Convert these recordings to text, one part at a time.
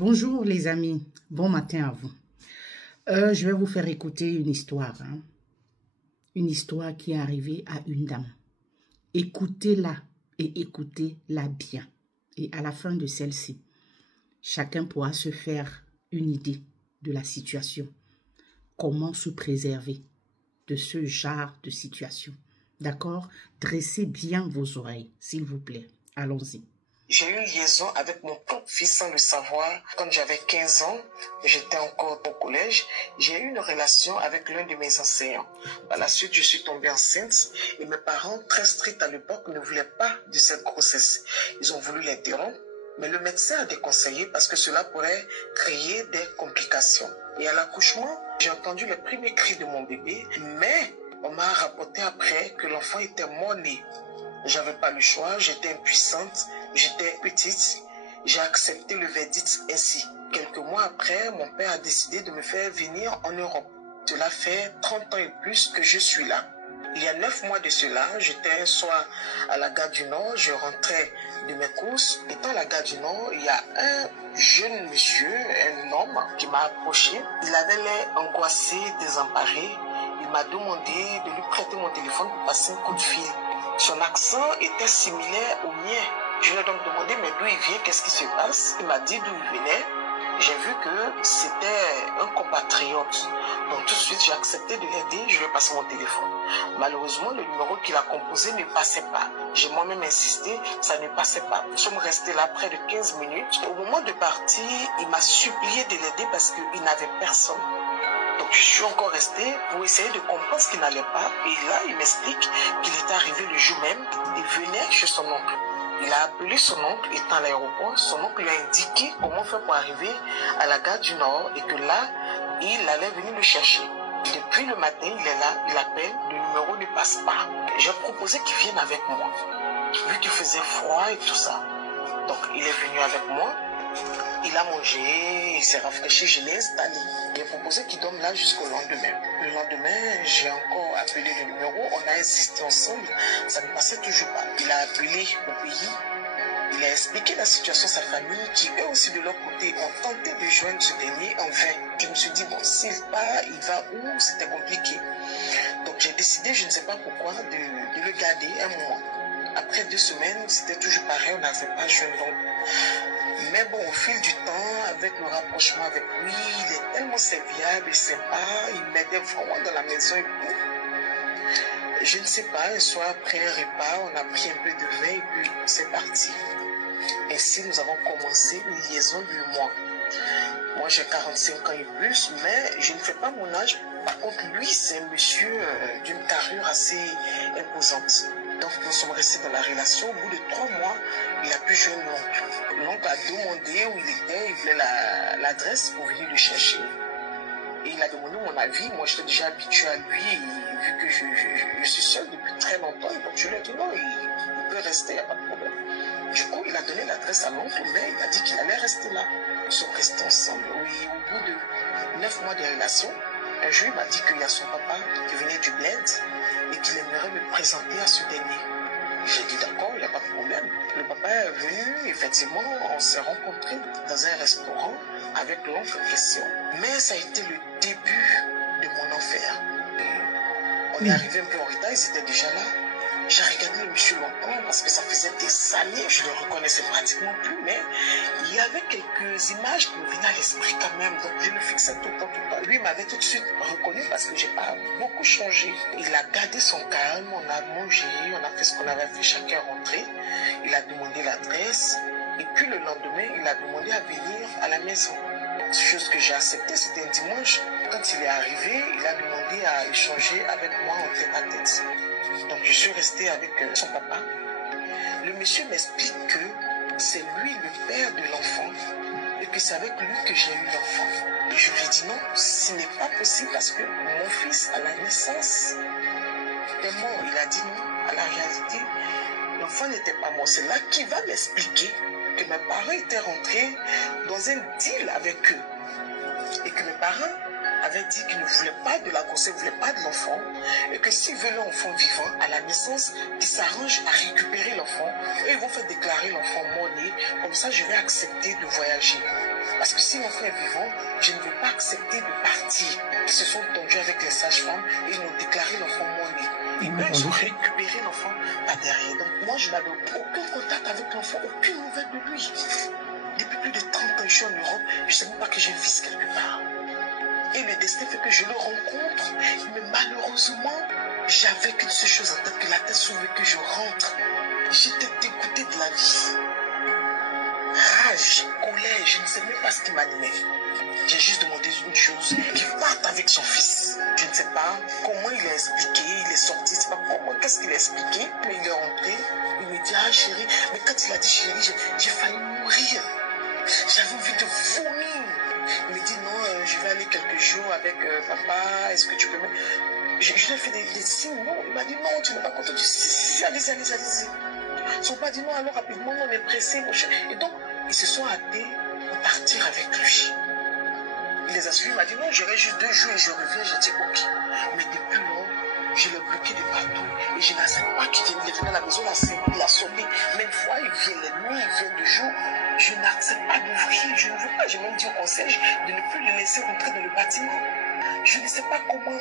Bonjour les amis, bon matin à vous. Je vais vous faire écouter une histoire. Une histoire qui est arrivée à une dame. Écoutez-la et écoutez-la bien. Et à la fin de celle-ci, chacun pourra se faire une idée de la situation. Comment se préserver de ce genre de situation. D'accord? Dressez bien vos oreilles, s'il vous plaît. Allons-y. J'ai eu une liaison avec mon propre fils sans le savoir. Quand j'avais 15 ans, j'étais encore au collège. J'ai eu une relation avec l'un de mes enseignants. Par la suite, je suis tombée enceinte et mes parents, très stricts à l'époque, ne voulaient pas de cette grossesse. Ils ont voulu l'interrompre, mais le médecin a déconseillé parce que cela pourrait créer des complications. Et à l'accouchement, j'ai entendu les premiers cris de mon bébé, mais on m'a rapporté après que l'enfant était mort-né. J'avais pas le choix, j'étais impuissante, j'étais petite. J'ai accepté le verdict ainsi. Quelques mois après, mon père a décidé de me faire venir en Europe. Cela fait 30 ans et plus que je suis là. Il y a 9 mois de cela, j'étais un soir à la gare du Nord, je rentrais de mes courses. Étant à la gare du Nord, il y a un jeune monsieur, un homme, qui m'a approché. Il avait l'air angoissé, désemparé. Il m'a demandé de lui prêter mon téléphone pour passer un coup de fil. Son accent était similaire au mien. Je lui ai donc demandé, mais d'où il vient, qu'est-ce qui se passe? Il m'a dit d'où il venait. J'ai vu que c'était un compatriote. Donc tout de suite, j'ai accepté de l'aider, je lui ai passé mon téléphone. Malheureusement, le numéro qu'il a composé ne passait pas. J'ai moi-même insisté, ça ne passait pas. Nous sommes restés là près de 15 minutes. Au moment de partir, il m'a supplié de l'aider parce qu'il n'avait personne. Donc je suis encore restée pour essayer de comprendre ce qui n'allait pas. Et là, il m'explique qu'il était arrivé le jour même. Il venait chez son oncle. Il a appelé son oncle, étant à l'aéroport. Son oncle lui a indiqué comment faire pour arriver à la gare du Nord et que là, il allait venir le chercher. Depuis le matin, il est là, il appelle, le numéro ne passe pas. J'ai proposé qu'il vienne avec moi, vu qu'il faisait froid et tout ça. Donc il est venu avec moi. Il a mangé, il s'est rafraîchi, je l'ai installé. J'ai proposé qu'il dorme là jusqu'au lendemain. Le lendemain, j'ai encore appelé le numéro, on a insisté ensemble, ça ne passait toujours pas. Il a appelé au pays, il a expliqué la situation à sa famille, qui eux aussi de leur côté ont tenté de joindre ce dernier en vain. Je me suis dit, bon, s'il part, il va où? C'était compliqué. Donc j'ai décidé, je ne sais pas pourquoi, de le garder un moment. Après 2 semaines, c'était toujours pareil, on n'avait pas joint. Mais bon, au fil du temps, avec le rapprochement avec lui, il est tellement serviable et sympa, il m'aidait vraiment dans la maison et tout. Je ne sais pas, un soir après un repas, on a pris un peu de vin et puis c'est parti. Ainsi, nous avons commencé une liaison de mois. Moi, j'ai 45 ans et plus, mais je ne fais pas mon âge. Par contre, lui, c'est un monsieur d'une carrure assez imposante. Donc, nous sommes restés dans la relation. Au bout de 3 mois, il a pu joindre l'oncle. L'oncle a demandé où il était, il voulait l'adresse pour venir le chercher. Et il a demandé mon avis. Moi, j'étais déjà habitué à lui, et vu que je suis seul depuis très longtemps. Donc, je lui ai dit non, il peut rester, il n'y a pas de problème. Du coup, il a donné l'adresse à l'oncle, mais il a dit qu'il allait rester là. Nous sommes restés ensemble. Oui, au bout de 9 mois de relation, un jour, il m'a dit qu'il y a son papa qui venait du bled et qu'il aimerait me présenter à ce dernier. J'ai dit d'accord, il n'y a pas de problème. Le papa est venu, effectivement, on s'est rencontrés dans un restaurant avec l'oncle en question. Mais ça a été le début de mon enfer. On est arrivé un peu en retard, ils étaient déjà là. J'ai regardé le monsieur longtemps parce que ça faisait des années, je ne le reconnaissais pratiquement plus, mais il y avait quelques images qui me venaient à l'esprit quand même. Donc je le fixais tout le temps. Lui m'avait tout de suite reconnu parce que j'ai pas beaucoup changé. Il a gardé son calme, on a mangé, on a fait ce qu'on avait fait, chacun rentré. Il a demandé l'adresse et puis le lendemain, il a demandé à venir à la maison. Chose que j'ai acceptée, c'était un dimanche. Quand il est arrivé, il a demandé à échanger avec moi en tête à tête. Donc je suis restée avec son papa. Le monsieur m'explique que c'est lui le père de l'enfant et que c'est avec lui que j'ai eu l'enfant. Et je lui ai dit non, ce n'est pas possible parce que mon fils à la naissance était mort. Il a dit non, à la réalité, l'enfant n'était pas mort. C'est là qu'il va m'expliquer que mes parents étaient rentrés dans un deal avec eux et que mes parents avaient dit qu'ils ne voulaient pas de la grossesse, ne voulaient pas de l'enfant, et que s'ils veulent l'enfant vivant à la naissance, qu'ils s'arrangent à récupérer l'enfant, et ils vont faire déclarer l'enfant mort-né, comme ça je vais accepter de voyager. Parce Parce que si l'enfant est vivant, je ne veux pas accepter de partir. Ils se sont tendus avec les sages-femmes et ils ont déclaré l'enfant mort-né. Et eux, ils ont récupéré l'enfant par derrière. Donc moi, je n'avais aucun contact avec l'enfant, aucune nouvelle de lui. Depuis plus de 30 ans, je suis en Europe, je ne sais même pas que j'ai un fils quelque part. Et le destin fait que je le rencontre, mais malheureusement, j'avais qu'une seule chose en tête, que la tête soulevée, que je rentre. J'étais dégoûtée de la vie. Rage, colère, je ne sais même pas ce qui m'animait. J'ai juste demandé une chose, qu'il parte avec son fils. Je ne sais pas comment il a expliqué, il est sorti, je ne sais pas comment, qu'est-ce qu'il a expliqué, mais il est rentré, il me dit, ah chérie, mais quand il a dit chérie, j'ai failli mourir. J'avais envie de vomir. Il me dit, non, je vais aller quelques jours avec papa, est-ce que tu peux me... Je lui ai fait des signes, non, il m'a dit, non, tu n'es pas content, si, allez-y, allez-y, allez-y. Ils sont pas dit, non, alors rapidement, on est pressé, mon cher. Et donc, ils se sont hâtés de partir avec lui. Il les a suivis, il m'a dit non, j'irai juste 2 jours et je reviens. J'ai dit ok. Mais depuis lors, je l'ai bloqué de partout et je n'accepte pas qu'il vienne. Il est venu à la maison, il a sonné. Même fois, il vient la nuit, il vient de jour. Je n'accepte pas d'ouvrir, je ne veux pas. J'ai même dit au concierge de ne plus le laisser rentrer dans le bâtiment. Je ne sais pas comment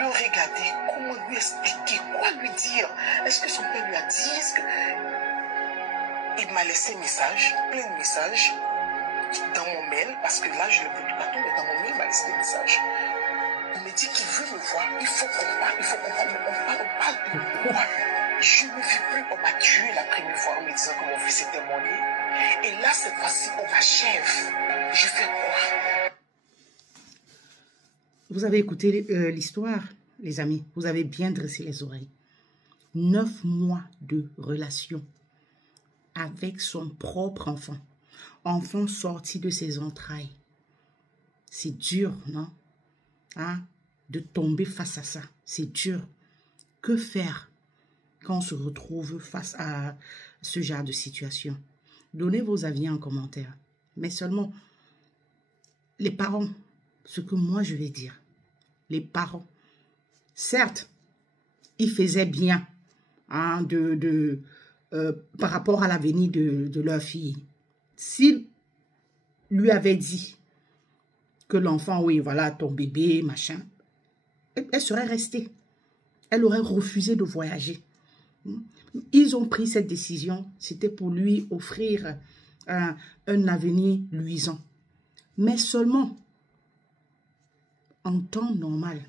le regarder, comment lui expliquer, quoi lui dire. Est-ce que son père lui a dit? Il m'a laissé un message, plein de messages. Dans mon mail, parce que là je le veux du carton, mais dans mon mail il m'a laissé des messages. Il me dit qu'il veut me voir, il faut qu'on parle, mais on parle de quoi? Je ne vis plus, on m'a tué la première fois en me disant que mon fils était mort-né. Et là cette fois-ci on m'achève. Je fais quoi? Vous avez écouté l'histoire, les amis, vous avez bien dressé les oreilles. 9 mois de relation avec son propre enfant. Enfant sorti de ses entrailles. C'est dur, non? Hein? De tomber face à ça. C'est dur. Que faire quand on se retrouve face à ce genre de situation? Donnez vos avis en commentaire. Mais seulement, les parents, ce que moi je vais dire, les parents, certes, ils faisaient bien hein, par rapport à l'avenir de leur fille. S'il lui avait dit que l'enfant, oui, voilà, ton bébé, machin, elle serait restée. Elle aurait refusé de voyager. Ils ont pris cette décision, c'était pour lui offrir un avenir luisant. Mais seulement, en temps normal,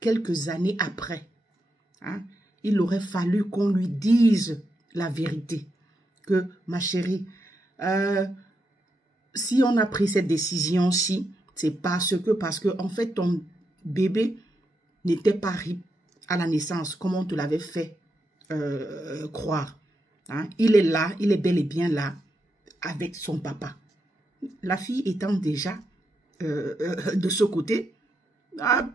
quelques années après, hein, il aurait fallu qu'on lui dise la vérité. Que, ma chérie, si on a pris cette décision-ci, c'est parce que, en fait, ton bébé n'était pas à la naissance, comme on te l'avait fait croire. Hein? Il est là, il est bel et bien là, avec son papa. La fille étant déjà de ce côté, elle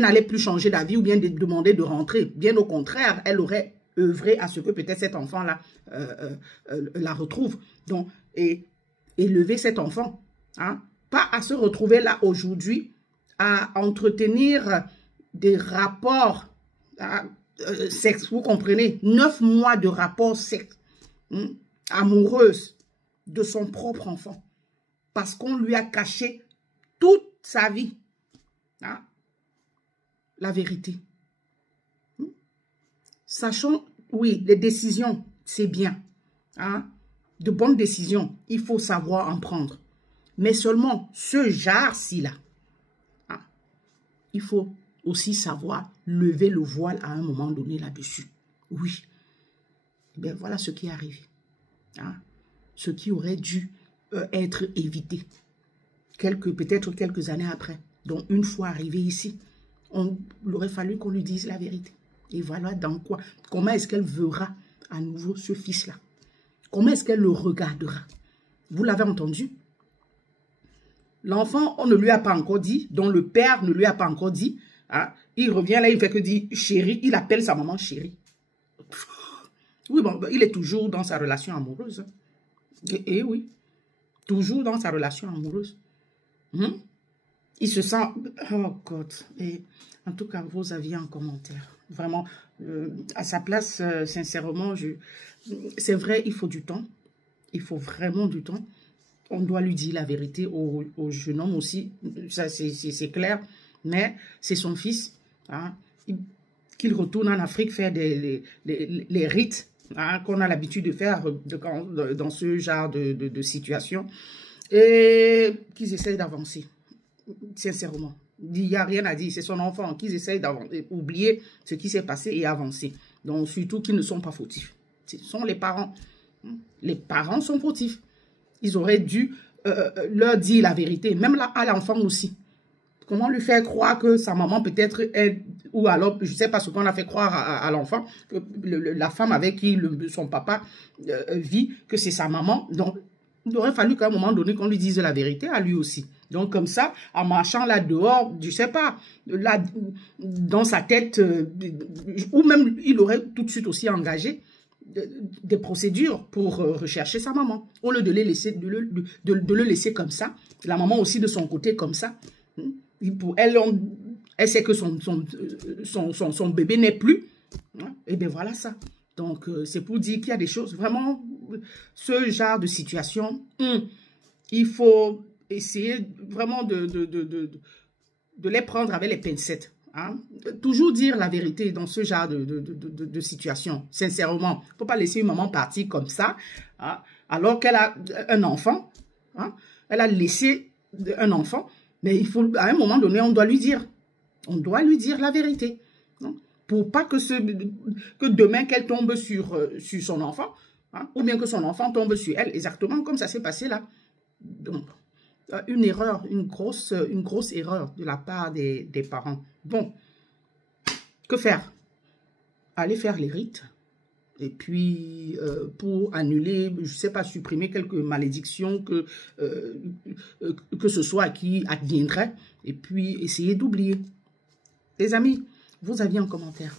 n'allait plus changer d'avis ou bien demander de rentrer. Bien au contraire, elle aurait œuvré à ce que peut-être cet enfant-là la retrouve. Donc, et élever cet enfant. Hein? Pas à se retrouver là aujourd'hui à entretenir des rapports sexe. Vous comprenez? 9 mois de rapports sexe. Amoureuse de son propre enfant. Parce qu'on lui a caché toute sa vie. Hein? La vérité. Sachons, oui, les décisions, c'est bien. Hein? De bonnes décisions, il faut savoir en prendre. Mais seulement ce genre-ci là, hein? Il faut aussi savoir lever le voile à un moment donné là-dessus. Oui. Et bien voilà ce qui est arrivé. Hein? Ce qui aurait dû être évité. Peut-être quelques années après. Donc une fois arrivé ici, il aurait fallu qu'on lui dise la vérité. Et voilà dans quoi. Comment est-ce qu'elle verra à nouveau ce fils-là? Comment est-ce qu'elle le regardera? Vous l'avez entendu? L'enfant, on ne lui a pas encore dit, dont le père ne lui a pas encore dit. Hein? Il revient là, il fait que dire chérie, il appelle sa maman chérie. Oui, bon, il est toujours dans sa relation amoureuse. Et oui, toujours dans sa relation amoureuse. Il se sent... Oh God. Et en tout cas, vos avis en commentaire. Vraiment, à sa place, sincèrement, c'est vrai, il faut du temps. Il faut vraiment du temps. on doit lui dire la vérité au jeune homme aussi, ça c'est clair, mais c'est son fils, hein, qu'il retourne en Afrique faire les rites, hein, qu'on a l'habitude de faire dans ce genre de situation, et qu'ils essayent d'avancer, sincèrement. Il n'y a rien à dire, c'est son enfant, qu'ils essayent d'oublier ce qui s'est passé et avancer. Donc surtout qu'ils ne sont pas fautifs. Ce sont les parents. Les parents sont fautifs. Ils auraient dû leur dire la vérité, même là, à l'enfant aussi. Comment lui faire croire que sa maman peut-être est, ou alors, je ne sais pas ce qu'on a fait croire à l'enfant, que la femme avec qui son papa vit, que c'est sa maman. Donc, il aurait fallu qu'à un moment donné, qu'on lui dise la vérité à lui aussi. Donc, comme ça, en marchant là dehors, je ne sais pas, là, dans sa tête, ou même, il aurait tout de suite aussi engagé des procédures pour rechercher sa maman. Au lieu de le laisser, de le laisser comme ça, la maman aussi de son côté comme ça. Pour elle, elle sait que son bébé n'est plus. Et bien voilà ça. Donc, c'est pour dire qu'il y a des choses, vraiment, ce genre de situation, il faut essayer vraiment de les prendre avec les pincettes. Hein? Toujours dire la vérité dans ce genre de situation, sincèrement. Il ne faut pas laisser une maman partir comme ça, hein? Alors qu'elle a un enfant. Hein? Elle a laissé un enfant, mais il faut, à un moment donné, on doit lui dire. On doit lui dire la vérité. Hein? Pour pas que demain qu'elle tombe sur son enfant, hein? Ou bien que son enfant tombe sur elle, exactement comme ça s'est passé là. Donc, une erreur, une grosse erreur de la part des parents. Bon, que faire? Aller faire les rites. Et puis, pour annuler, je ne sais pas, supprimer quelques malédictions que ce soit qui adviendrait. Et puis, essayer d'oublier. Les amis, vos avis en commentaire.